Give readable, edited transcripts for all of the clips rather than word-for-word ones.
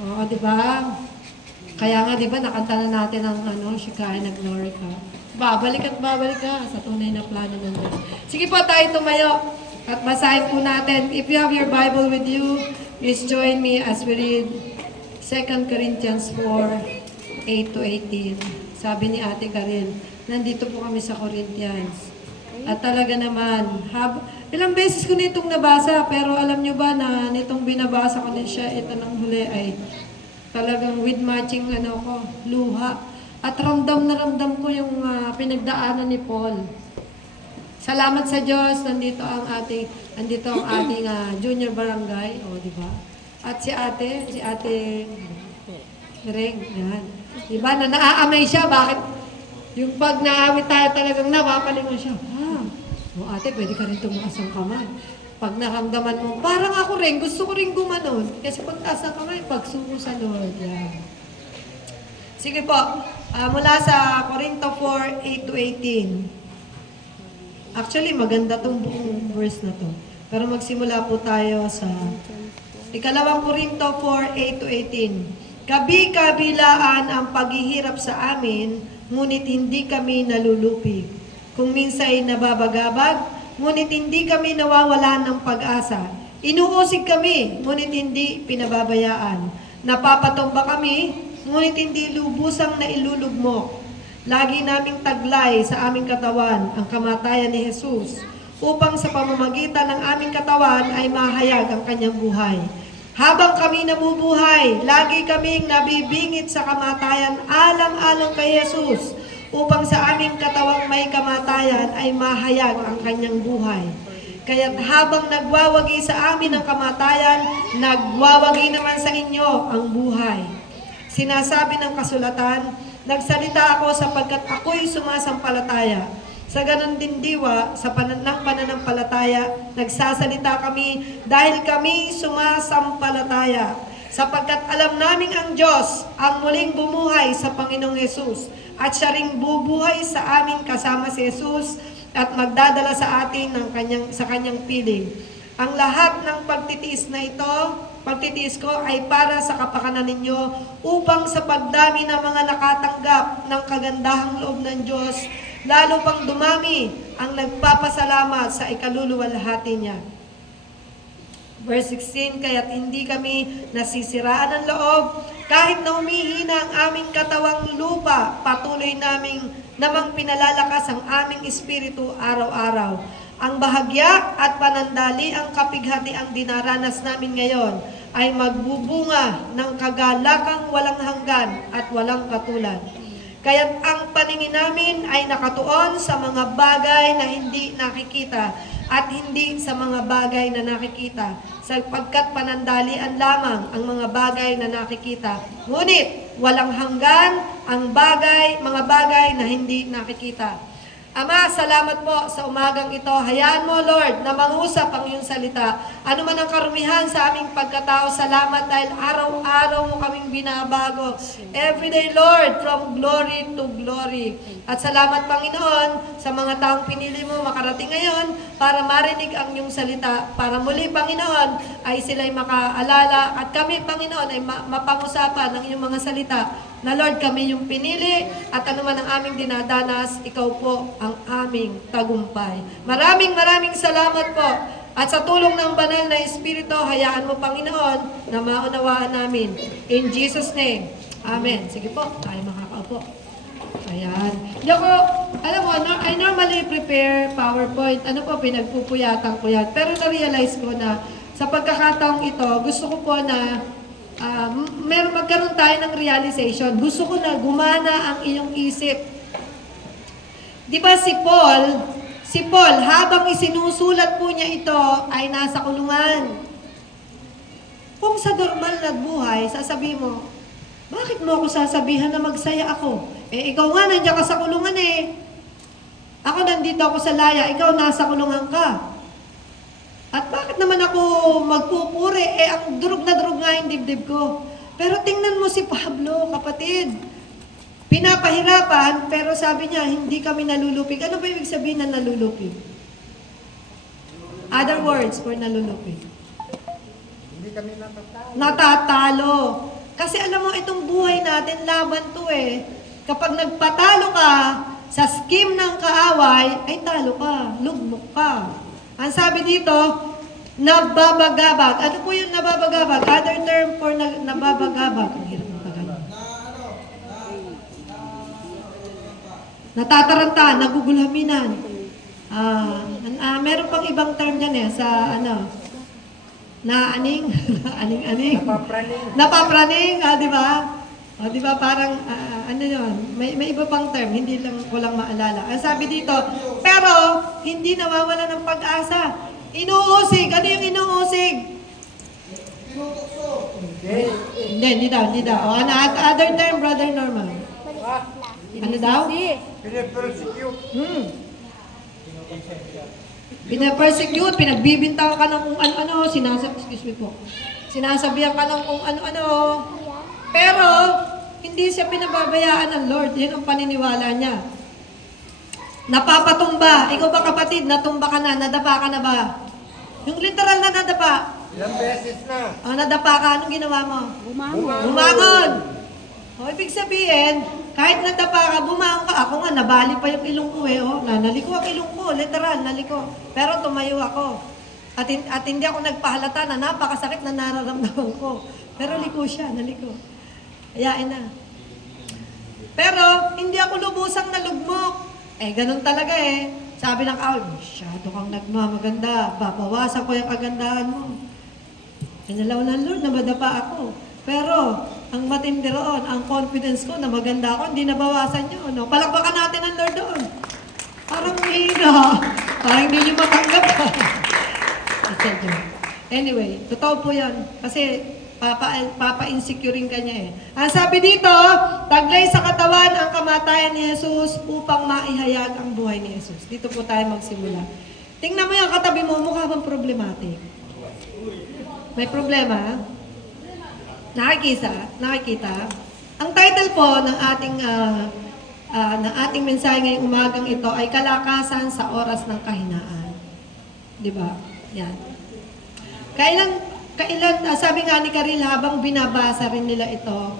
Oo, di ba? Kaya nga, di ba, nakanta na natin ang Shekinah Glory ka. Babalik at babalik ka sa tunay na plano ng Diyos. Sige po, tayo tumayo at basahin po natin. If you have your Bible with you, please join me as we read 2 Corinthians 4, 8 to 18. Sabi ni Ate Karin, nandito po kami sa Corinthians. At talaga naman, ilang beses ko nitong nabasa, pero alam nyo ba na nitong binabasa ko din siya, ito ng huli ay talagang with matching luha. At ramdam na ramdam ko yung pinagdaanan ni Paul. Salamat sa Diyos, nandito ang ating junior barangay, di ba? At si ate Reng, yan. Di ba, na naaamay siya, bakit? Yung pag naawit tayo talagang napapalingon siya. Ate, pwede ka rin tumaas ang kamay. Pag naramdaman mo, parang ako rin, gusto ko rin gumanon. Kasi pag taas ang kamay, pagsuko sa Lord. Yan. Sige po, mula sa Corinto 4, 8 to 18. Actually, maganda tong buong verse na to. Pero magsimula po tayo sa ikalawang Corinto 4, 8 to 18. Kabi-kabilaan ang paghihirap sa amin, ngunit hindi kami nalulupig. Kung minsan ay nababagabag, ngunit hindi kami nawawalan ng pag-asa. Inuusig kami, ngunit hindi pinababayaan. Napapatumba kami, ngunit hindi lubusang nailulugmok. Lagi naming taglay sa aming katawan ang kamatayan ni Jesus, upang sa pamamagitan ng aming katawan ay mahayag ang kanyang buhay. Habang kami nabubuhay, lagi kaming nabibingit sa kamatayan alang-alang kay Jesus, upang sa aming katawang may kamatayan ay mahayag ang kanyang buhay. Kaya't habang nagwawagi sa amin ang kamatayan, nagwawagi naman sa inyo ang buhay. Sinasabi ng kasulatan, nagsalita ako sapagkat ako'y sumasampalataya. Sa ganon din diwa, sa pananampalataya, nagsasalita kami dahil kami sumasampalataya. Sapagkat alam naming ang Diyos ang muling bumuhay sa Panginoong Hesus at siya ring bubuhay sa amin kasama si Hesus at magdadala sa atin sa kanyang piling. Ang lahat ng pagtitiis na ito, pagtitiis ko ay para sa kapakanan ninyo upang sa pagdami ng mga nakatanggap ng kagandahang loob ng Diyos, lalo pang dumami ang nagpapasalamat sa ikaluluwalhati niya. Verse 16, kaya't hindi kami nasisiraan ng loob, kahit na humihina ang aming katawang lupa, patuloy namang pinalalakas ang aming espiritu araw-araw. Ang bahagya at panandali ang kapighati ang dinaranas namin ngayon ay magbubunga ng kagalakang walang hanggan at walang katulad. Kaya't ang paningin namin ay nakatuon sa mga bagay na hindi nakikita at hindi sa mga bagay na nakikita, sapagkat panandalian lamang ang mga bagay na nakikita. Ngunit walang hanggan ang mga bagay na hindi nakikita. Ama, salamat po sa umagang ito. Hayaan mo, Lord, na mangusap ang iyong salita. Ano man ang karumihan sa aming pagkatao, salamat dahil araw-araw mo kaming binabago. Everyday, Lord, from glory to glory. At salamat, Panginoon, sa mga taong pinili mo makarating ngayon para marinig ang iyong salita. Para muli, Panginoon, ay sila'y makaalala at kami, Panginoon, ay mapangusapan ng iyong mga salita. Na Lord, kami yung pinili at anuman ang aming dinadanas, ikaw po ang aming tagumpay. Maraming salamat po. At sa tulong ng banal na Espiritu, hayaan mo, Panginoon, na maunawaan namin. In Jesus' name, Amen. Sige po, tayo makakaupo. Ayan. Alam mo, I normally prepare PowerPoint. Pinagpupuyatan ko yan. Pero na-realize ko na sa pagkakataong ito, gusto ko po na magkaroon tayo ng realization. Gusto ko na gumana ang iyong isip. Di ba si Paul, habang isinusulat po niya ito, ay nasa kulungan. Kung sa normal na buhay, sasabihin mo, bakit mo ako sasabihan na magsaya ako? Ikaw nga, nandiyan ka sa kulungan eh. Ako nandito ako sa laya, ikaw nasa kulungan ka. At bakit naman ako magpupuri? Ang durog na durog nga yung dibdib ko. Pero tingnan mo si Pablo, kapatid. Pinapahirapan, pero sabi niya, hindi kami nalulupig. Ano ba ibig sabihin na nalulupig? Other words for nalulupig. Hindi kami natatalo. Natatalo. Kasi alam mo, itong buhay natin, laban to eh. Kapag nagpatalo ka sa scheme ng kaaway, ay talo ka, lugmok ka. Ang sabi dito, nababagabag. Ano po yung nababagabag? Other term for nababagabag. Ang hirap ng Tagalog. Natataranta, nagugulhaminan. Meron pang ibang term dyan eh, sa naaning, aning-aning. Napapraning, di ba? Di ba parang, ano yun, may iba pang term, hindi lang ko lang maalala. Ang sabi dito, pero hindi nawawala ng pag-asa. Inuusig. Ano yung inuusig? Hindi daw. Other term, Brother Norman. Ano daw? Pinapersecute, pinagbibintang ka ng kung ano-ano, sinasabihan ka ng kung ano-ano. Pero, hindi siya pinababayaan ng Lord. Yun ang paniniwala niya. Napapatumba. Ikaw ba kapatid, natumba ka na, nadapa ka na ba? Yung literal na nadapa. Ilang beses na. Nadapa ka, anong ginawa mo? Bumangon. Ibig sabihin, kahit nadapa ka, bumangon ka. Ako nga, nabali pa yung ilong ko eh. Naliko ang ilong ko, literal, naliko. Pero tumayo ako. At hindi ako nagpahalata na napakasakit na nararamdaman ko. Pero liko siya, naliko. Ayain na. Pero, hindi ako lubusang nalugmok. Ganun talaga eh. Sabi ng kaaway, masyado kang nagmamaganda. Babawasan ko yung kagandahan mo. Inalaw ng Lord na madapa ako. Pero, ang matindi roon, ang confidence ko na maganda ako, hindi nabawasan nyo. No? Palakpakan natin ang Lord doon. Parang hina. Parang hindi nyo matanggap. Anyway, totoo po yan. Kasi, papa-insecuring ka niya eh. Ang sabi dito, taglay sa katawan ang kamatayan ni Jesus upang maihayag ang buhay ni Jesus. Dito po tayo magsimula. Tingnan mo yung katabi mo, mukha bang problematic? May problema? Nakikita? Ang title po ng ating mensahe ngayong umagang ito ay kalakasan sa oras ng kahinaan. Di ba? Yan. Kailan, sabi nga ni Karil, habang binabasa rin nila ito,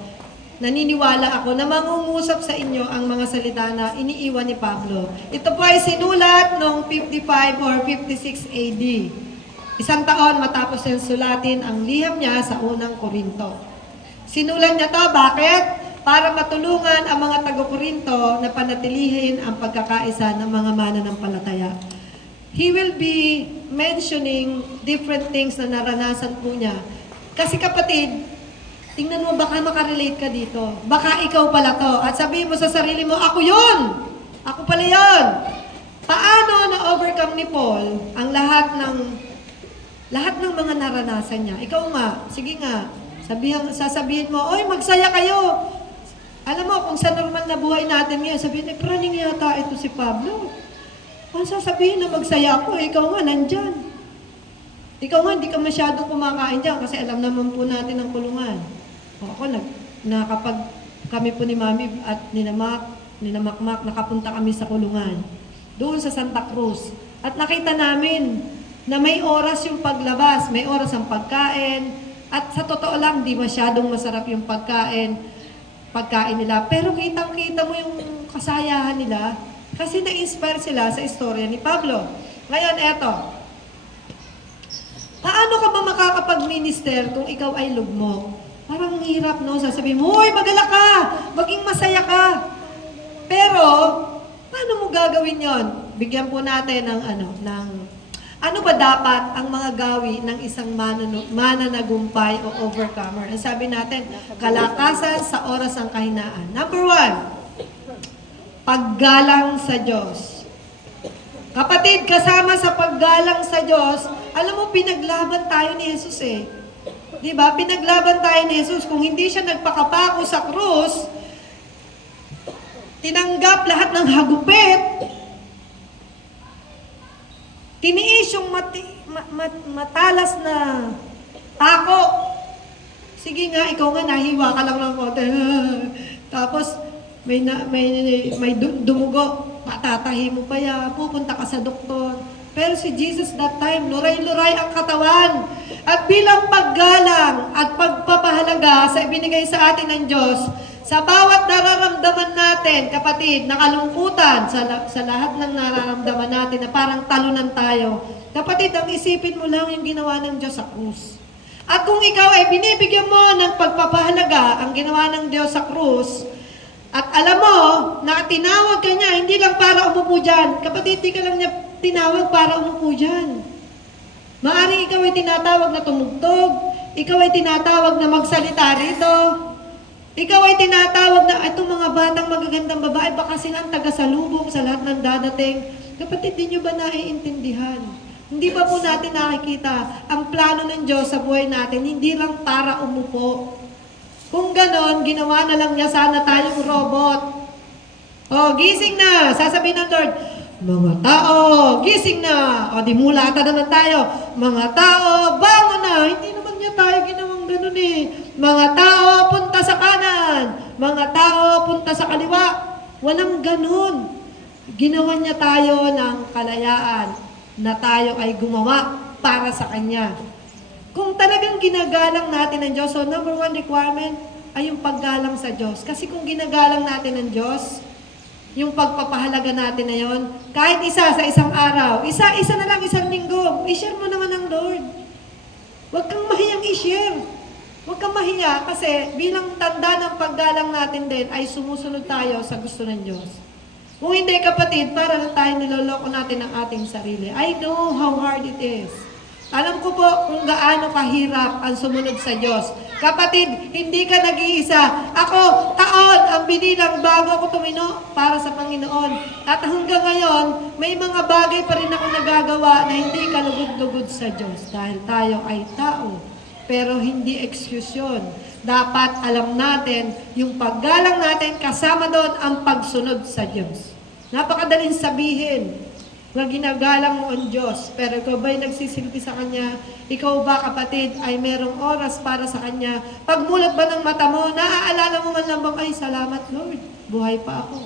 naniniwala ako na mangungusap sa inyo ang mga salita na iniiwan ni Pablo. Ito po ay sinulat noong 55 or 56 AD. Isang taon matapos niyang sulatin ang liham niya sa unang Korinto. Sinulat niya to, bakit? Para matulungan ang mga taga-Korinto na panatilihin ang pagkakaisa ng mga mananampalataya. He will be mentioning different things na naranasan po niya. Kasi kapatid, tingnan mo, baka makarelate ka dito. Baka ikaw pala to. At sabihin mo sa sarili mo, ako yun! Ako pala yun! Paano na-overcome ni Paul ang lahat ng mga naranasan niya? Ikaw nga, sige nga, sasabihin mo, oy, magsaya kayo! Alam mo, kung sa normal na buhay natin ngayon, sabihin, praning yata ito si Pablo. Ang sasabihin na magsaya ako, ikaw nga, nandyan. Ikaw nga, hindi ka masyadong kumakain dyan kasi alam naman po natin ang kulungan. Ako, kapag kami po ni Mami at ninamakmak, nakapunta kami sa kulungan. Doon sa Santa Cruz. At nakita namin na may oras yung paglabas, may oras ang pagkain. At sa totoo lang, di masyadong masarap yung pagkain nila. Pero kitang-kita mo yung kasayahan nila. Kasi na-inspire sila sa istorya ni Pablo. Ngayon, eto. Paano ka ba makakapag-minister kung ikaw ay lugmok? Parang hirap, no? Sasabihin mo, uy, magalak ka! Maging masaya ka! Pero, paano mo gagawin yon? Bigyan po natin ng ano ba dapat ang mga gawi ng isang mananagumpay o overcomer? Ang sabi natin, kalakasan sa oras ng kahinaan. Number 1, paggalang sa Diyos. Kapatid, kasama sa paggalang sa Diyos, alam mo, pinaglaban tayo ni Jesus eh. Diba? Pinaglaban tayo ni Jesus. Kung hindi siya nagpakapako sa krus, tinanggap lahat ng hagupit, tiniis yung matalas na tako. Sige nga, ikaw nga, nahiwa ka lang ng konti. Tapos, may dumugo, patatahi mo pa yan, pupunta ka sa doktor. Pero si Jesus that time, luray-luray ang katawan. At bilang paggalang at pagpapahalaga, sa ibinigay sa atin ng Diyos, sa bawat nararamdaman natin, kapatid, na kalungkutan, sa lahat ng nararamdaman natin na parang talunan tayo, kapatid, ang isipin mo lang yung ginawa ng Diyos sa krus. At kung ikaw ay binibigyan mo ng pagpapahalaga ang ginawa ng Diyos sa krus, at alam mo na tinawag ka niya, hindi lang para umupo dyan. Kapatid, hindi ka lang niya tinawag para umupo dyan. Maaring ikaw ay tinatawag na tumugtog, ikaw ay tinatawag na magsalita rito, ikaw ay tinatawag na itong mga batang magagandang babae, baka sila ang taga-salubong sa lahat ng dadating. Kapatid, di nyo ba naiintindihan? Hindi ba po natin nakikita ang plano ng Diyos sa buhay natin, hindi lang para umupo. Kung ganon, ginawa na lang niya sana tayong robot. O, gising na! Sasabihin ng Lord, mga tao, gising na! O, di mulata naman tayo. Mga tao, bangon na! Hindi naman niya tayo ginawang ganun eh. Mga tao, punta sa kanan! Mga tao, punta sa kaliwa! Walang ganun. Ginawa niya tayo ng kalayaan na tayo ay gumawa para sa Kanya. Kung talagang ginagalang natin ang Diyos, so number one requirement ay yung paggalang sa Diyos. Kasi kung ginagalang natin ang Diyos, yung pagpapahalaga natin na yon, kahit isa sa isang araw, isa na lang, isang linggo, i-share mo naman ang Lord. Huwag kang mahiyang i-share. Huwag kang mahiya kasi bilang tanda ng paggalang natin din ay sumusunod tayo sa gusto ng Diyos. Kung hindi, kapatid, para lang tayo niloloko natin ang ating sarili. I know how hard it is. Alam ko po kung gaano kahirap ang sumunod sa Diyos. Kapatid, hindi ka nag-iisa. Ako, taon ang binilang bago ako tumino para sa Panginoon. At hanggang ngayon, may mga bagay pa rin ako nagagawa na hindi kalugod-lugod sa Diyos. Dahil tayo ay tao. Pero hindi excuse yun. Dapat alam natin, yung paggalang natin, kasama doon ang pagsunod sa Diyos. Napakadaling sabihin na ginagalang mo ang Diyos, pero ikaw ba'y nagsisilbi sa Kanya? Ikaw ba, kapatid, ay merong oras para sa Kanya? Pagmulat ba ng mata mo, naaalala mo man lang bang, ay, salamat Lord, buhay pa ako.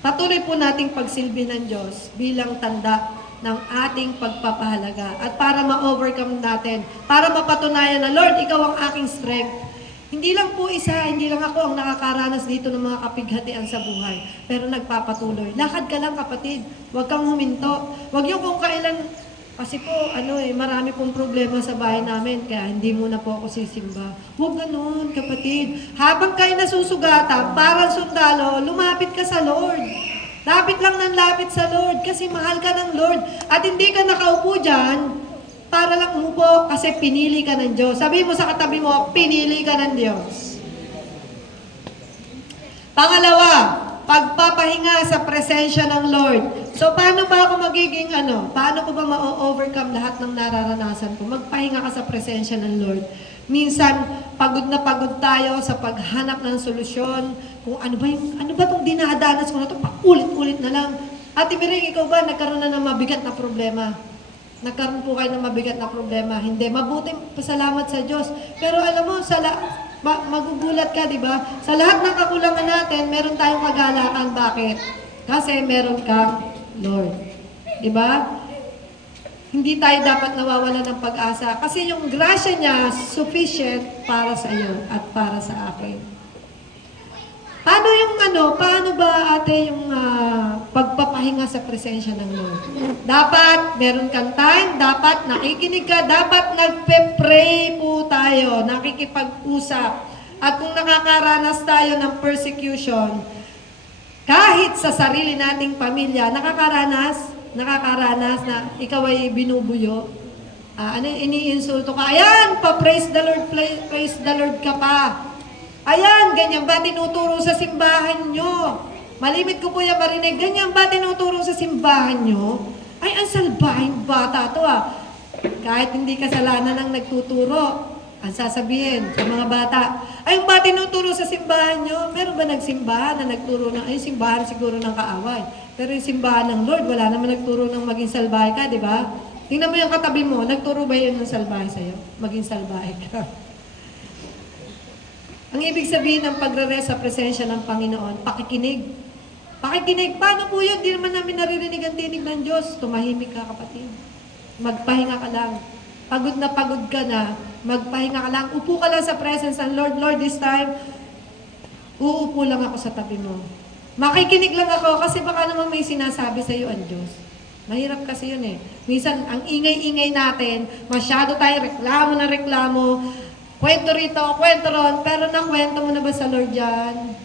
Patuloy po nating pagsilbi ng Diyos bilang tanda ng ating pagpapahalaga at para ma-overcome natin, para mapatunayan na, Lord, ikaw ang aking strength. Hindi lang po isa, hindi lang ako ang nakakaranas dito ng mga kapighatian sa buhay. Pero nagpapatuloy. Lakad ka lang, kapatid. Huwag kang huminto. Huwag yung kung kailan, kasi po, marami pong problema sa bahay namin, kaya hindi muna po ako sisimba. Huwag ganun, kapatid. Habang kayo nasusugatan, parang sundalo, lumapit ka sa Lord. Lapit lang ng lapit sa Lord, kasi mahal ka ng Lord. At hindi ka nakaupo dyan, para lang umupo kasi pinili ka ng Diyos. Sabi mo sa katabi mo, pinili ka ng Diyos. Pangalawa, pagpapahinga sa presensya ng Lord. So, paano ba ako magiging Paano ko ba ma-overcome lahat ng nararanasan ko? Magpahinga ka sa presensya ng Lord. Minsan, pagod na pagod tayo sa paghanap ng solusyon. Kung ano ba itong dinadanas ko na ito, paulit-ulit na lang. Ate Miring, ikaw ba nagkaroon na ng mabigat na problema? Nagkaroon po kayo ng mabigat na problema. Hindi. Mabuting pasalamat sa Diyos. Pero alam mo, magugulat ka, di ba? Sa lahat ng kakulangan natin, meron tayong kagalakan. Bakit? Kasi meron kang Lord. Di ba? Hindi tayo dapat nawawala ng pag-asa. Kasi yung grasya niya, sufficient para sa iyo at para sa akin. Paano ba ate yung pagpapahinga sa presensya ng Lord? Dapat meron kang time, dapat nakikinig ka, dapat nagpe-pray po tayo, nakikipag-usap. At kung nakakaranas tayo ng persecution, kahit sa sarili nating pamilya, nakakaranas na ikaw ay binubuyo. Iniinsulto ka, ayan, praise the Lord ka pa. Ayan, ganyan ba tinuturo sa simbahan nyo? Malimit ko po yung marinig, ganyan ba tinuturo sa simbahan nyo? Ay, ang salbahing bata to Kahit hindi kasalanan ang nagtuturo, ang sasabihin sa mga bata, ay, ba tinuturo sa simbahan nyo? Meron ba nagsimbahan na nagturo ng, ay, simbahan siguro ng kaaway. Pero yung simbahan ng Lord, wala naman nagturo ng maging salbahe ka, di ba? Tingnan mo yung katabi mo, nagturo ba yun ng salbahe sa'yo? Maging salbahe ka. Ang ibig sabihin ng pagre-rest sa presensya ng Panginoon, pakikinig. Pakikinig, paano po yun? Di naman namin naririnig ang tinig ng Diyos. Tumahimik ka, kapatid. Magpahinga ka lang. pagod na pagod ka na, magpahinga ka lang, upo ka lang sa presence ng Lord. Lord, this time, uupo lang ako sa tabi mo. Makikinig lang ako kasi baka naman may sinasabi sa iyo ang Diyos. Mahirap kasi yun eh. Minsan, ang ingay-ingay natin, masyado tayo reklamo na reklamo, kwento rito, kwento ron, pero nakwento mo na ba sa Lord yan?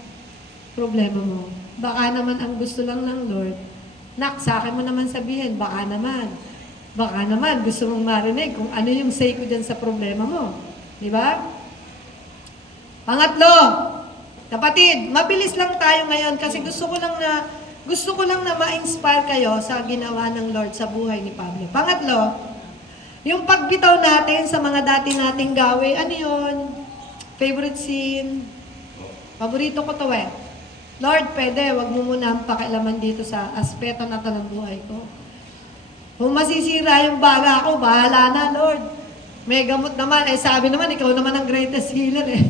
Problema mo. Baka naman ang gusto lang ng Lord, nak, sa akin mo naman sabihin, baka naman. Baka naman, gusto mong marinig kung ano yung say ko dyan sa problema mo. Di ba? Pangatlo, kapatid, mabilis lang tayo ngayon kasi gusto ko lang na ma-inspire kayo sa ginawa ng Lord sa buhay ni Pablo. Pangatlo, yung pagbitaw natin sa mga dati nating gawe, ano yun? Favorite scene? Paborito ko to eh. Lord, pwede, wag mo muna ang pakialaman dito sa aspeto na to ng buhay ko. Kung masisira yung baga ko, bahala na, Lord. May gamot naman. Sabi naman, ikaw naman ang greatest healer eh.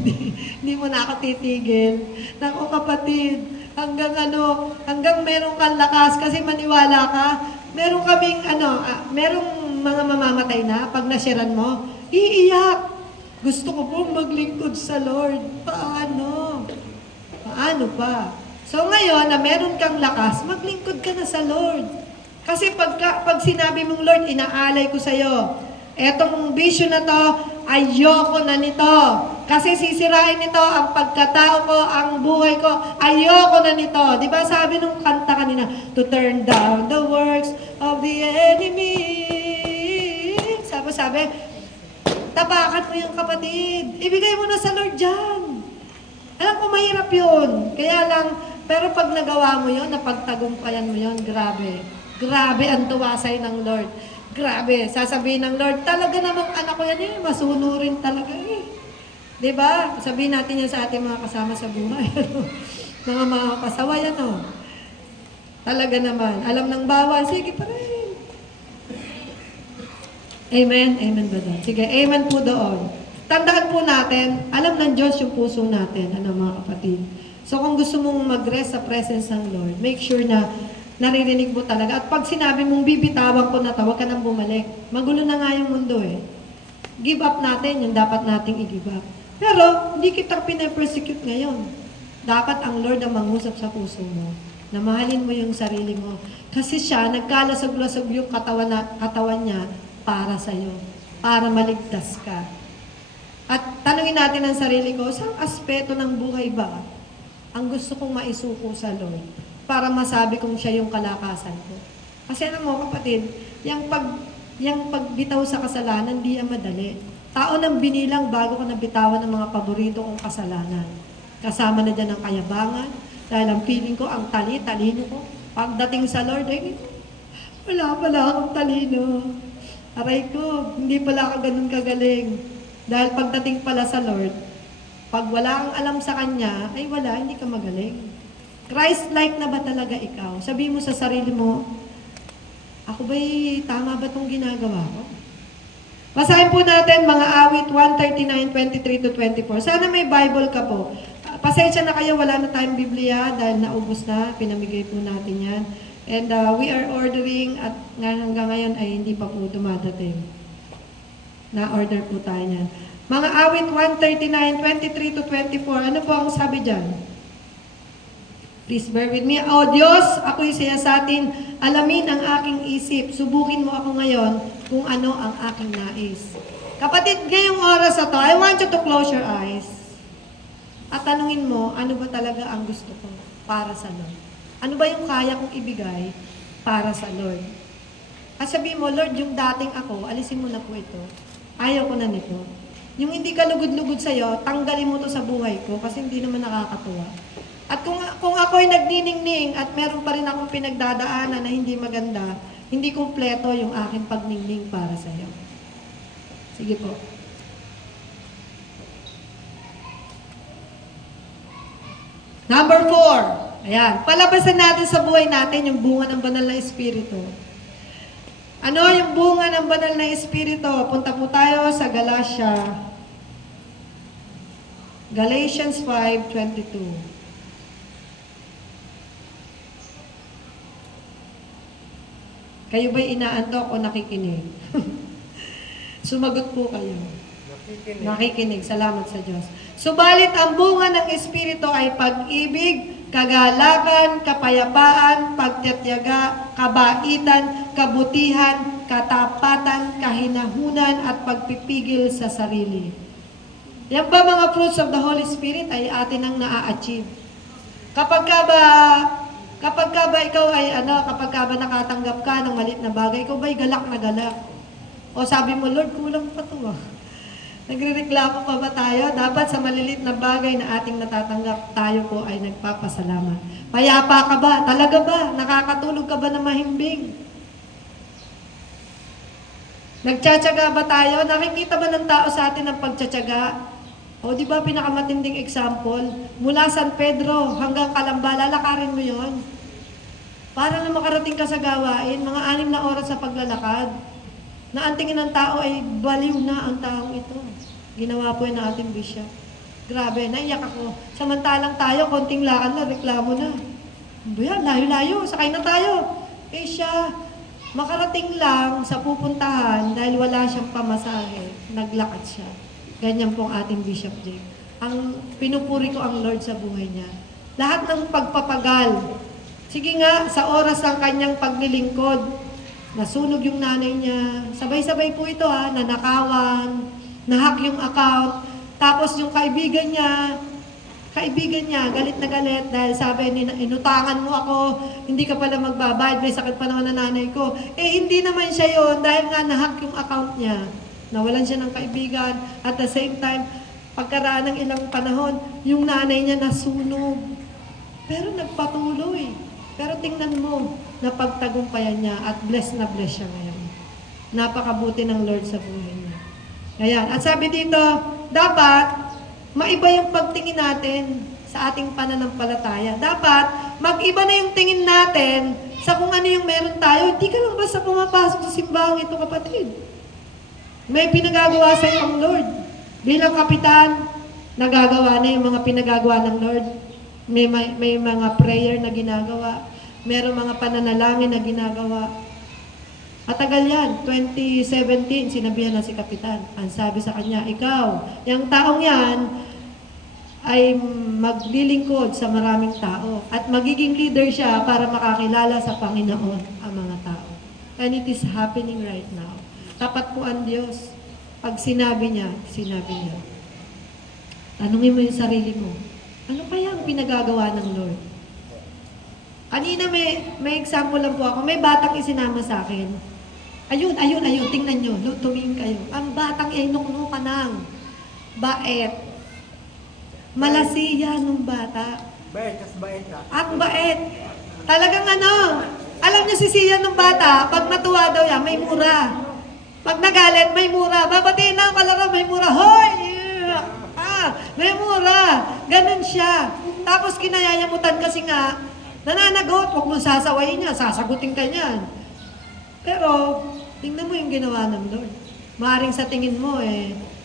Hindi mo na ako titigil. Naku kapatid, hanggang meron kang lakas kasi maniwala ka. Meron kaming, merong mga mamamatay na pag nasyaran mo, iiyak. Gusto ko pong maglingkod sa Lord. Paano? Paano pa? So ngayon na meron kang lakas, maglingkod ka na sa Lord. Kasi pag sinabi mong Lord, inaalay ko sa'yo, etong vision na to, ayoko na nito. Kasi sisirain nito ang pagkatao ko, ang buhay ko, ayoko na nito. Di ba sabi nung kanta kanina, to turn down the works of the enemy. Sabi, tapakan mo yung kapatid. Ibigay mo na sa Lord dyan. Alam ko mahirap yun. Kaya lang, pero pag nagawa mo yun, napagtagumpayan mo yun, grabe. Grabe ang tuwasay ng Lord. Grabe, sasabihin ng Lord, talaga namang anak ko yan eh, masunurin talaga eh. Diba? Sabihin natin yan sa ating mga kasama sa buhay. mga pasaway, ano. Talaga naman. Alam ng bawal, sige pa rin. Amen? Amen ba doon? Sige, amen po doon. Tandaan po natin, alam ng Diyos yung puso natin, ano mga kapatid. So kung gusto mong mag-rest sa presence ng Lord, make sure na naririnig mo talaga. At pag sinabi mong bibitawan ko na to, huwag ka nang bumalik. Magulo na nga yung mundo eh. Give up natin yung dapat nating i-give up. Pero, hindi kita pinapersecute ngayon. Dapat ang Lord ang mangusap sa puso mo. Na mahalin mo yung sarili mo. Kasi siya, nagkalasag-lasag yung katawan niya para sa'yo. Para maligtas ka. At tanungin natin ang sarili ko, saan aspeto ng buhay ba ang gusto kong maisuko sa Lord? Para masabi kong siya yung kalakasan ko. Kasi alam mo kapatid, yung pagbitaw sa kasalanan, di ang madali. Tao nang binilang bago ko nabitawan ng mga paborito kong kasalanan. Kasama na dyan ang kayabangan, dahil ang feeling ko, ang talino ko. Pagdating sa Lord, wala pala akong talino. Aray ko, hindi pala ako ganun kagaling. Dahil pagdating pala sa Lord, pag wala kang alam sa Kanya, ay wala, hindi ka magaling. Christ-like na ba talaga ikaw? Sabi mo sa sarili mo, ako ba'y tama ba itong ginagawa ko? Basahin po natin mga awit 139:23-24. Sana may Bible ka po. Pasensya na kayo, wala na tayong Biblia dahil naubos na, pinamigay po natin yan. And we are ordering at hanggang ngayon ay hindi pa po dumadating. Na-order po tayo yan. Mga awit 139:23-24. Ano po ang sabi dyan? Please bear with me. O Diyos, ako'y siyasatin. Alamin ang aking isip. Subukin mo ako ngayon kung ano ang aking nais. Kapatid, ngayong oras na to, I want you to close your eyes. At tanungin mo, ano ba talaga ang gusto ko para sa Lord? Ano ba yung kaya kong ibigay para sa Lord? At sabihin mo, Lord, yung dating ako, alisin mo na po ito. Ayaw ko na nito. Yung hindi ka lugod-lugod sa'yo, tanggalin mo to sa buhay ko kasi hindi naman nakakatuwa. At kung ako'y nagniningning at meron pa rin akong pinagdadaanan na hindi maganda, hindi kumpleto yung aking pagningning para sa'yo. Sige po. Number 4. Ayan. Palabasan natin sa buhay natin yung bunga ng banal na Espiritu. Ano yung bunga ng banal na Espiritu? Punta po tayo sa Galatians 5:22. Kayo ba'y inaantok o nakikinig? Sumagot po kayo. Nakikinig. Nakikinig. Salamat sa Diyos. Subalit ang bunga ng Espiritu ay pag-ibig, kagalakan, kapayapaan, pagtitiyaga, kabaitan, kabutihan, katapatan, kahinahunan, at pagpipigil sa sarili. Yan ba mga fruits of the Holy Spirit ay atin ang na-achieve? Kapag ka ba ikaw ay kapag ka ba nakatanggap ka ng maliit na bagay, ikaw ba'y galak na galak? O sabi mo, Lord, kulang pa to ah. Nagrereklamo pa ba tayo? Dapat sa malilit na bagay na ating natatanggap, tayo po ay nagpapasalamat. Payapa ka ba? Talaga ba? Nakakatulog ka ba na mahimbing? Nagtsatsaga ba tayo? Nakikita ba ng tao sa atin ang pagtsatsaga? O di ba pinakamatinding example? Mula San Pedro hanggang Calamba, lalakarin mo yon. Para na makarating ka sa gawain, mga 6 na oras sa paglalakad, na ang tingin ng tao ay baliw na ang taong ito. Ginawa po yun ng ating bishop. Grabe, naiyak ako. Samantalang tayo, konting lakad na, reklamo na. Yan, layo-layo, sakay na tayo. Eh siya, makarating lang sa pupuntahan dahil wala siyang pamasahe, naglakad siya. Ganyan po ang ating Bishop Jake. Ang pinupuri ko ang Lord sa buhay niya. Lahat ng pagpapagal, sige nga, sa oras ng kanyang paglilingkod, nasunog yung nanay niya. Sabay-sabay po ito nanakawan, nahack yung account. Tapos yung kaibigan niya, galit na galit dahil sabi ni inutangan mo ako, hindi ka pala magbabayad, may sakit pa naman na nanay ko. Eh hindi naman siya yon dahil nga nahack yung account niya. Nawalan siya ng kaibigan. At the same time, pagkaraan ng ilang panahon, yung nanay niya nasunog. Pero nagpatuloy. Pero tingnan mo, napagtagumpayan niya at bless na bless siya ngayon. Napakabuti ng Lord sa buhay niya. Ayan. At sabi dito, dapat maiba yung pagtingin natin sa ating pananampalataya. Dapat mag-iba na yung tingin natin sa kung ano yung meron tayo. Hindi ka lang basta pumapasok sa simbahang ito, kapatid. May pinagagawa sa iyo ang Lord. Bilang kapitan, nagagawa na yung mga pinagagawa ng Lord. May mga prayer na ginagawa. Merong mga pananalangin na ginagawa. Matagal yan. 2017, sinabihan na si Kapitan. Ang sabi sa kanya, ikaw, yung taong yan, ay maglilingkod sa maraming tao. At magiging leader siya para makakilala sa Panginoon ang mga tao. And it is happening right now. Tapat po ang Diyos. Pag sinabi niya, sinabi niya. Tanungin mo yung sarili mo. Ano kaya ang pinagagawa ng Lord? Kanina may example lang po ako. May batang isinama sa akin. Ayun. Tingnan nyo. Tumingin kayo. Ang batang ay nuknuka ng bait. Malasiya nung bata. Bait, kas bait ka. Ang bait. Talagang alam niyo si Siya nung bata, pag natuwa daw yan, may mura. Pag nagalit, may mura. Babatiin na ang kalaro, may mura. Hoy! May mura. Ganun siya. Tapos kinayayamutan kasi nga, nananagot, huwag mong sasawayin niya, sasagutin ka niyan. Pero, tingnan mo yung ginawa ng Lord. Maaring sa tingin mo,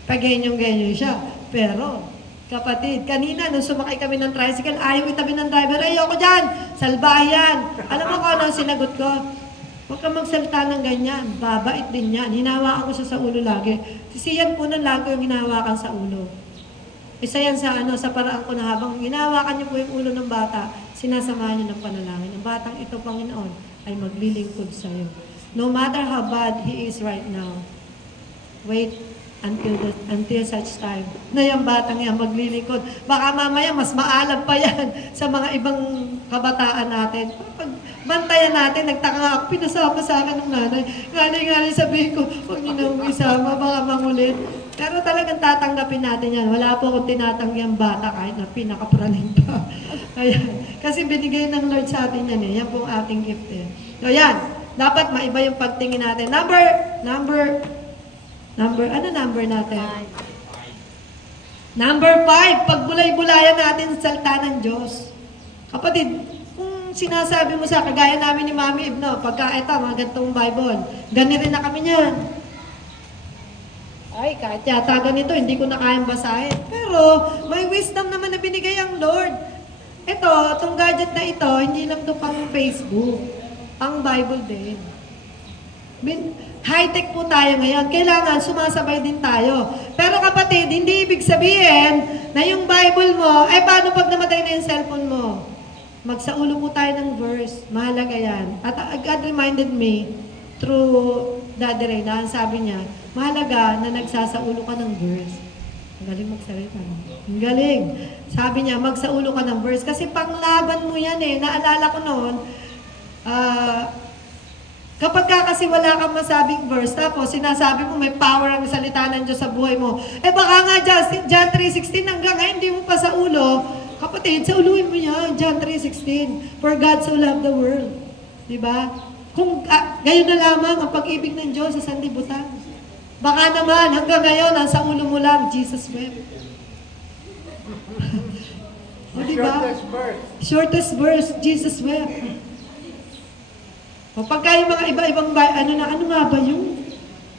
pagenyo-genyo siya. Pero, kapatid, kanina, nung sumakay kami ng tricycle, ayaw itabi ng driver, ayoko dyan, salbayan. Alam mo kung ano ang sinagot ko? Huwag kang magsalita ng ganyan. Babait din yan. Hinawakan ko siya sa ulo lagi. Sisiyan po ng lagi yung hinawakan sa ulo. Isa yan sa paraan ko na habang hinawakan niyo po yung ulo ng bata, sinasamahan niyo ng panalangin. Ang batang ito, Panginoon, ay maglilingkod sa iyo. No matter how bad he is right now, wait until such time na yung batang yan maglilingkod. Baka mamaya mas maalam pa yan sa mga ibang kabataan natin. Pag bantayan natin, nagtaka ako, pinasama sa akin ng nanay. Nganay, sabihin ko, huwag niyo na umisama, baka mangulit. Pero talagang tatanggapin natin yan. Wala po akong tinatanggi ang bata kahit na pinakapraning pa. Ayan. Kasi binigay ng Lord sa atin yan Yan po ang ating gift So yan, dapat maiba yung pagtingin natin. Ano number natin? 5. Number 5, pagbulay-bulayan natin sa salita ng Diyos. Kapatid, kung sinasabi mo sa kagaya namin ni Mami Ibno, pagka ito, mga gantong Bible, gani rin na kami niyan. Ay, kahit yata ganito, hindi ko na kayang basahin. Pero, may wisdom naman na binigay ang Lord. Ito, itong gadget na ito, hindi lang ito pang Facebook, pang Bible din. High-tech po tayo ngayon. Kailangan sumasabay din tayo. Pero kapatid, hindi ibig sabihin na yung Bible mo, paano pag namatay na yung cellphone mo? Magsaulo po tayo ng verse. Mahalaga yan. At God reminded me through Daddy Ray na sabi niya, mahalaga na nagsasaulo ka ng verse. Ang galing magsalita. Ang galing. Sabi niya, magsaulo ka ng verse. Kasi panglaban mo yan eh. Naalala ko noon, kapag kasi wala kang masabing verse, tapos sinasabi mo may power ang salita ng Diyos sa buhay mo, baka nga John 3:16 hanggang ngayon, hindi mo pa sa ulo, kapatid, sa uluin mo yan, John 3:16, for God so loved the world. Diba? Kung gayon na lamang ang pag-ibig ng Diyos sa sanlibutan. Baka naman, hanggang ngayon, ang sa ulo mo lang, Jesus wept. O diba? Shortest verse. Shortest verse, Jesus wept. O pagka yung mga iba-ibang, ano nga ba yun?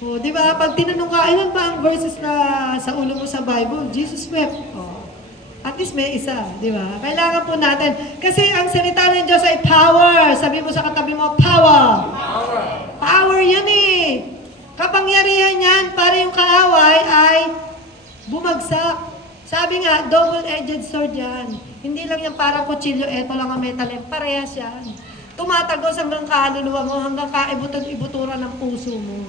O, di ba? Pag tinanong ka, ilan ba ang verses na sa ulo mo sa Bible? Jesus wept. O, at least may isa, di ba? Kailangan po natin. Kasi ang salita ng Diyos ay power. Sabi mo sa katabi mo, power. Power. Power yan eh. Kapangyarihan yan para yung kaaway ay bumagsak. Sabi nga, double-edged sword yan. Hindi lang yan para kutsilyo, eto lang ang metal, parehas yan. Tumatagos hanggang kaluluwa mo, hanggang ibuturan ng puso mo.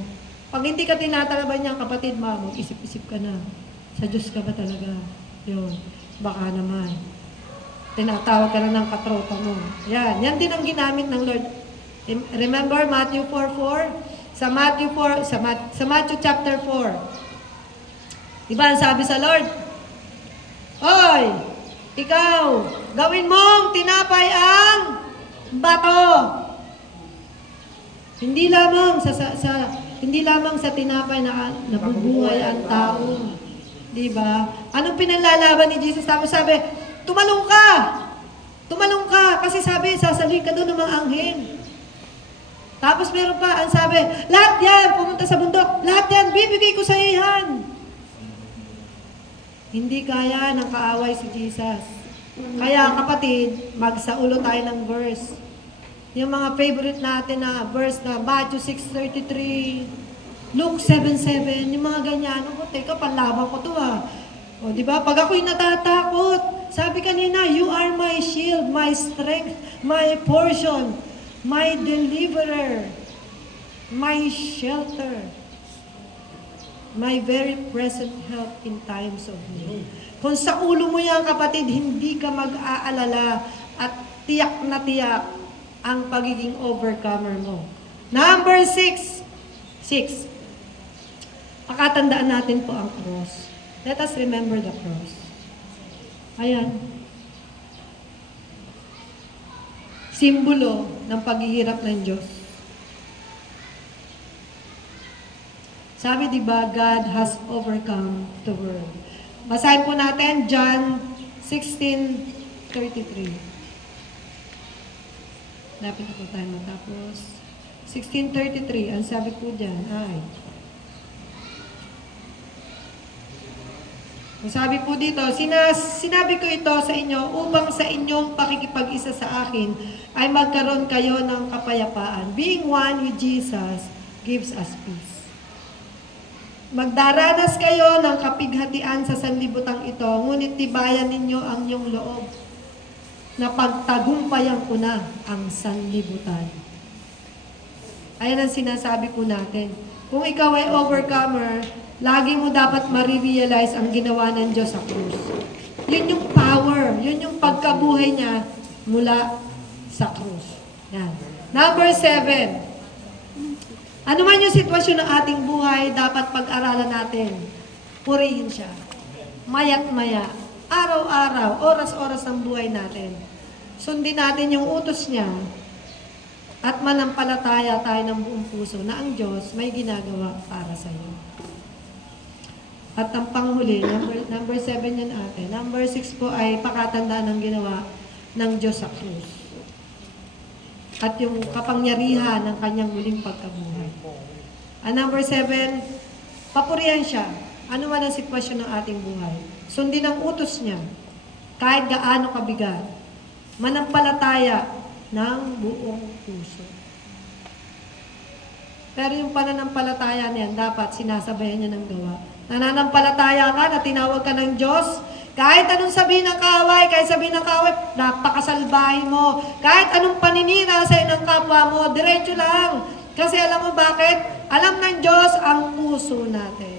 Pag hindi ka tinatalaban niya, kapatid mo, isip-isip ka na. Sa Diyos ka ba talaga? Yun. Baka naman. Tinatawag ka na ng katropa mo. Yan din ang ginamit ng Lord. Remember Matthew 4:4? Sa Matthew chapter 4. Diba ang sabi sa Lord? Oy, ikaw, gawin mong tinapay ang bato. Hindi lamang sa tinapay na nabubuhay ang tao. 'Di ba? Anong pinanlalaban ni Jesus? Sabi, tumalong ka. Tumalong ka kasi sabi sasaluhin ka doon ng mga anghel. Tapos meron pa ang sabi, lahat 'yan pumunta sa bundok. Lahat 'yan bibigay ko sa iyan. Hindi kaya ng kaaway si Jesus. Kaya kapatid, magsaulo tayo ng verse. Yung mga favorite natin na verse na Matthew 6:33, Luke 7:7, yung mga ganyan. O, teka, panlaban ko to O, di ba? Pag ako'y natatakot, sabi kanina, you are my shield, my strength, my portion, my deliverer, my shelter, my very present help in times of need. Kung sa ulo mo yan, kapatid, hindi ka mag-aalala at tiyak na tiyak ang pagiging overcomer mo. Number 6. Pakatandaan natin po ang cross. Let us remember the cross. Ayan. Simbolo ng paghihirap ng Diyos. Sabi diba, God has overcome the world. Basahin po natin John 16:33. Lapit na po tayo matapos. 16:33, ang sabi po dyan ay, ang sabi po dito, sinabi ko ito sa inyo upang sa inyong pakikipag-isa sa akin ay magkaroon kayo ng kapayapaan. Being one with Jesus gives us peace. Magdaranas kayo ng kapighatian sa sanlibutang ito, ngunit tibayan ninyo ang iyong loob na pagtagumpayan ko na ang sanlibutan. Ayan ang sinasabi po natin. Kung ikaw ay overcomer, lagi mo dapat marirealize ang ginawa ng Diyos sa krus. Yun yung power, yun yung pagkabuhay niya mula sa krus. Yan. Number 7. Ano man yung sitwasyon ng ating buhay, dapat pag-aralan natin. Purihin siya. Maya't maya. Araw-araw, oras-oras ng buhay natin. Sundin natin yung utos niya at manampalataya tayo ng buong puso na ang Diyos may ginagawa para sa iyo. At ang panghuli, number 7 yan ate. Number 6 po ay pakatandaan ng ginawa ng Diyos sa krus. At yung kapangyarihan ng kanyang muling pagkabuhay. Ang number 7, papurihan siya. Ano man ang sitwasyon ng ating buhay. Sundin ang utos niya. Kahit gaano kabigat. Manampalataya ng buong puso. Pero yung pananampalataya niyan, dapat sinasabayan niya ng gawa. Nananampalataya ka na tinawag ka ng Diyos, kahit anong sabihin ng kaaway, kahit sabihin ng kaaway, napakasalbahin mo. Kahit anong paninira sa ng kapwa mo, diretso lang. Kasi alam mo bakit? Alam ng Diyos ang puso natin.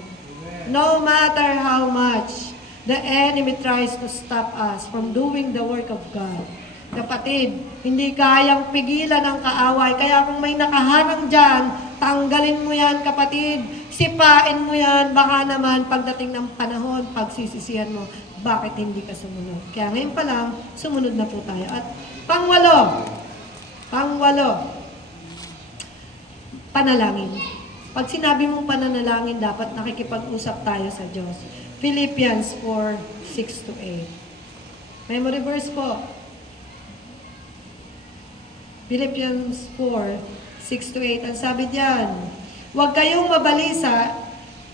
No matter how much the enemy tries to stop us from doing the work of God. Kapatid, hindi kayang pigilan ng kaaway. Kaya kung may nakaharang dyan, tanggalin mo yan, kapatid. Sipain mo yan. Baka naman pagdating ng panahon, pagsisisihan mo, bakit hindi ka sumunod? Kaya ngayon pa lang, sumunod na po tayo. At pangwalo, panalangin. Pag sinabi mong pananalangin, dapat nakikipag-usap tayo sa Diyos. Philippians 4:6-8. Memory verse po. Philippians 4:6-8. Ang sabi diyan, huwag kayong mabalisa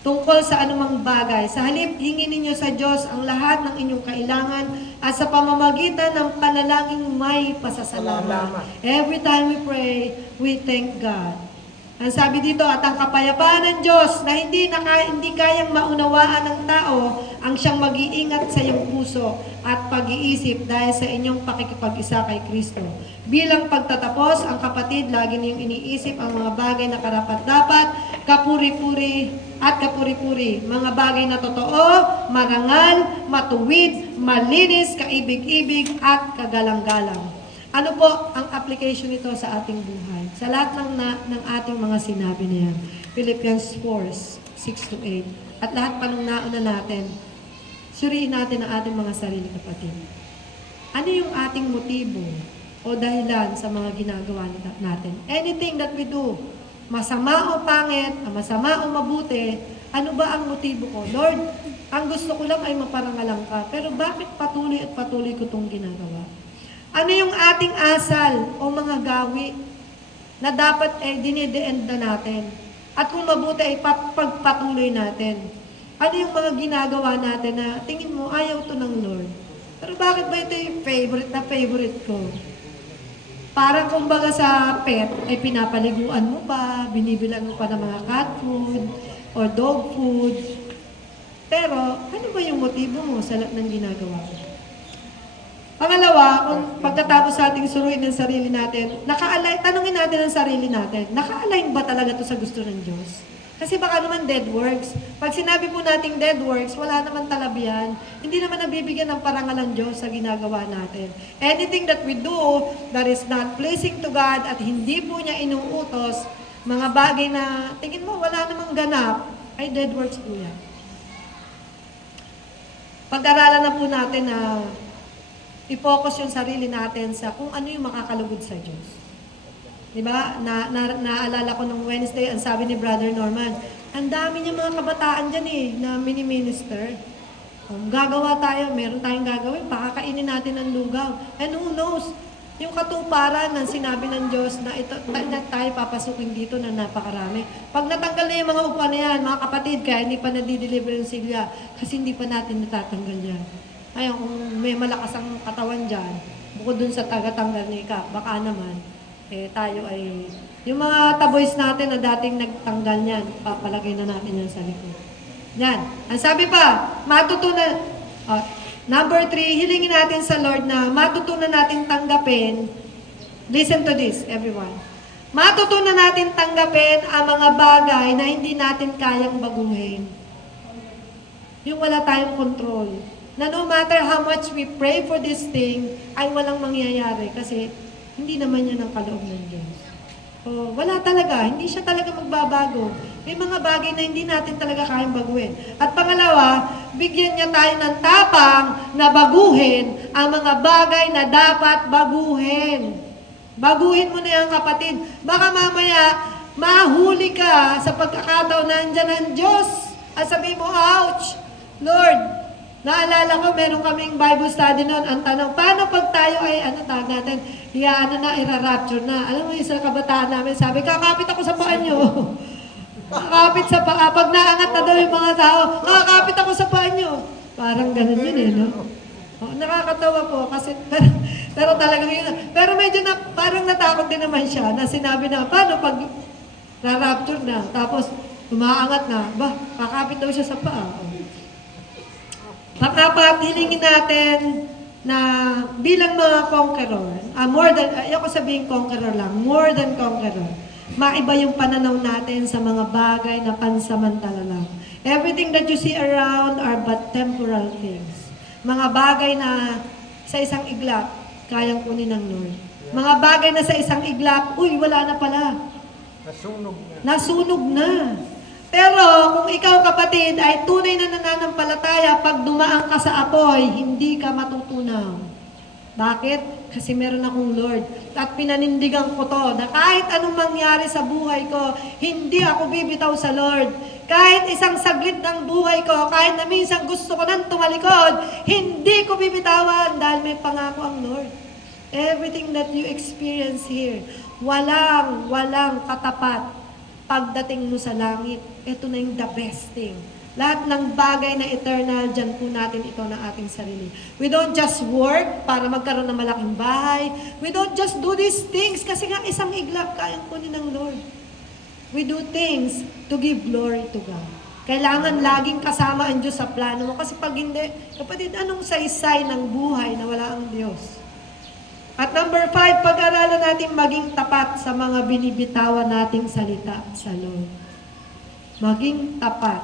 tungkol sa anumang bagay. Sa halip, hingin ninyo sa Diyos ang lahat ng inyong kailangan at sa pamamagitan ng panalangin may pasasalamat. Every time we pray, we thank God. Ang sabi dito, at ang kapayapaan ng Diyos na hindi kayang maunawaan ng tao ang siyang mag-iingat sa iyong puso at pag-iisip dahil sa inyong pakikipag-isa kay Kristo. Bilang pagtatapos, ang kapatid, lagi niyong iniisip ang mga bagay na karapat-dapat, kapuri-puri, mga bagay na totoo, marangal, matuwid, malinis, kaibig-ibig, at kagalang-galang. Ano po ang application nito sa ating buhay? Sa lahat ng ating mga sinabi na yan. Philippians 4:6-8. At lahat pa nung nauna natin, suriin natin ang ating mga sarili, kapatid. Ano yung ating motibo o dahilan sa mga ginagawa natin? Anything that we do, masama o pangit, masama o mabuti, ano ba ang motibo ko? Lord, ang gusto ko lang ay maparangalang ka. Pero bakit patuloy at patuloy ko itong ginagawa? Ano yung ating asal o mga gawi na dapat dinidend na natin? At kung mabuti ay pagpatuloy natin. Ano yung mga ginagawa natin na tingin mo ayaw to ng Lord? Pero bakit ba ito yung favorite ko? Parang kumbaga sa pet, ay pinapaliguan mo pa, binibilang mo pa ng mga cat food or dog food. Pero ano ba yung motibo mo sa lahat ng ginagawa mo? Pangalawa, kung pagkatapos sa ating suruin ng sarili natin, tanungin natin ang sarili natin, naka-align ba talaga to sa gusto ng Diyos? Kasi baka naman dead works. Pag sinabi po nating dead works, wala naman talab yan. Hindi naman nabibigyan ng parangal ng Diyos sa ginagawa natin. Anything that we do that is not pleasing to God at hindi po niya inuutos, mga bagay na tingin mo wala namang ganap, ay dead works po yan. Pag-aralan na po natin na i-focus yung sarili natin sa kung ano yung makakalugod sa Diyos. Diba? Naalala ko nung Wednesday, ang sabi ni Brother Norman, ang dami niya mga kabataan dyan na mini-minister. Kung gagawa tayo, meron tayong gagawin, pakakainin natin ang lugaw. And who knows, yung katuparan ng sinabi ng Diyos na ito na tayo papasukin dito na napakarami. Pag natanggal na yung mga upuan na yan, mga kapatid, kaya hindi pa nadideliver yung sigla, kasi hindi pa natin natatanggal yan. Ayun, kung may malakas ang katawan dyan, bukod dun sa tagatanggal ni Kap, baka naman, tayo ay, yung mga taboys natin na dating nagtanggal niyan, papalagay na natin yan sa likod. Yan. Ang sabi pa, matutunan, number 3, hilingin natin sa Lord na matutunan natin tanggapin, listen to this, everyone. Matutunan natin tanggapin ang mga bagay na hindi natin kayang baguhin. Yung wala tayong control. Na no matter how much we pray for this thing, ay walang mangyayari kasi hindi naman yan ang kaloob ng Diyos. Wala talaga, hindi siya talaga magbabago. May mga bagay na hindi natin talaga kayang baguhin. At pangalawa, bigyan niya tayo ng tapang na baguhin ang mga bagay na dapat baguhin. Baguhin mo na yan, kapatid. Baka mamaya, mahuli ka sa pagkakataon na andyan ang Diyos. At sabihin mo, ouch, Lord, naalala ko, meron kaming Bible study noon. Ang tanong, paano pag tayo ay, tawag natin, i-rapture na. Alam mo, isa kabataan namin, sabi, kakapit ako sa paa nyo. Kakapit sa paa. Pag naangat na daw yung mga tao, kakapit ako sa paa nyo. Parang ganun yun no? Nakakatawa po, kasi, pero talagang yun. Pero medyo parang natakot din naman siya, na sinabi na, paano pag Ra-rapture na. Tapos, umaangat na. Ba, kakapit daw siya sa paa. Pang-apat, hilingin natin na bilang mga conqueror, ayoko sabihin conqueror lang, more than conqueror, maiba yung pananaw natin sa mga bagay na pansamantala lang. Everything that you see around are but temporal things. Mga bagay na sa isang iglap, kayang kunin ng Lord. Mga bagay na sa isang iglap, uy, wala na pala. Nasunog na. Nasunog na. Pero kung ikaw kapatid ay tunay na nananampalataya, pag dumaan ka sa apoy, hindi ka matutunaw. Bakit? Kasi meron akong Lord. At pinanindigan ko to na kahit anong mangyari sa buhay ko, hindi ako bibitaw sa Lord. Kahit isang saglit ng buhay ko, kahit na minsan gusto ko nang tumalikod, hindi ko bibitawan dahil may pangako ang Lord. Everything that you experience here, walang katapat pagdating mo sa langit. Ito na yung the best thing. Lahat ng bagay na eternal, dyan po natin ito ng ating sarili. We don't just work para magkaroon ng malaking bahay. We don't just do these things kasi nga isang iglap kayang kunin ng Lord. We do things to give glory to God. Kailangan laging kasama ang Diyos sa plano mo. Kasi pag hindi, kapatid, anong saysay ng buhay na wala ang Diyos? At number 5, pag-aralan natin maging tapat sa mga binibitawan nating salita sa Lord. Maging tapat.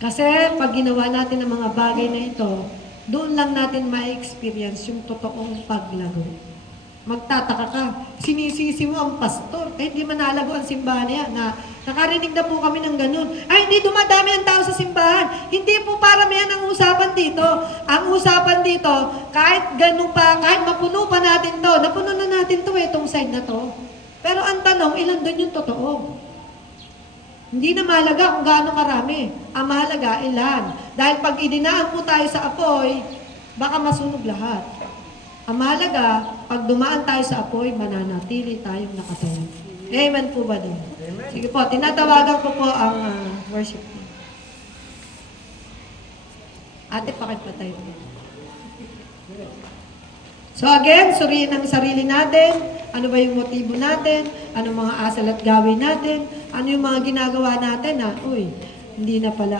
Kasi pag ginawa natin ang mga bagay na ito, doon lang natin ma-experience yung totoong paglago. Magtataka ka, sinisisi mo ang pastor, hindi manalago ang simbahan niya. Nakarinig na po kami ng ganun. Ay, hindi dumadami ang tao sa simbahan. Hindi po paramihan ang usapan dito. Ang usapan dito, kahit ganun pa, kahit mapuno pa natin to, napuno na natin to itong side na to. Pero ang tanong, ilan doon yung totoo? Hindi na mahalaga kung gaano karami. Ang mahalaga, ilan. Dahil pag idinaan po tayo sa apoy, baka masunog lahat. Ang mahalaga, pag dumaan tayo sa apoy, mananatili tayong nakatayo. Amen po ba doon? Amen. Sige po, tinatawagan ko po ang worship team. Ate, pakipatay po. So again, suriin ang sarili natin. Ano ba yung motibo natin? Ano mga asal at gawin natin? Ano yung mga ginagawa natin na, uy, hindi na pala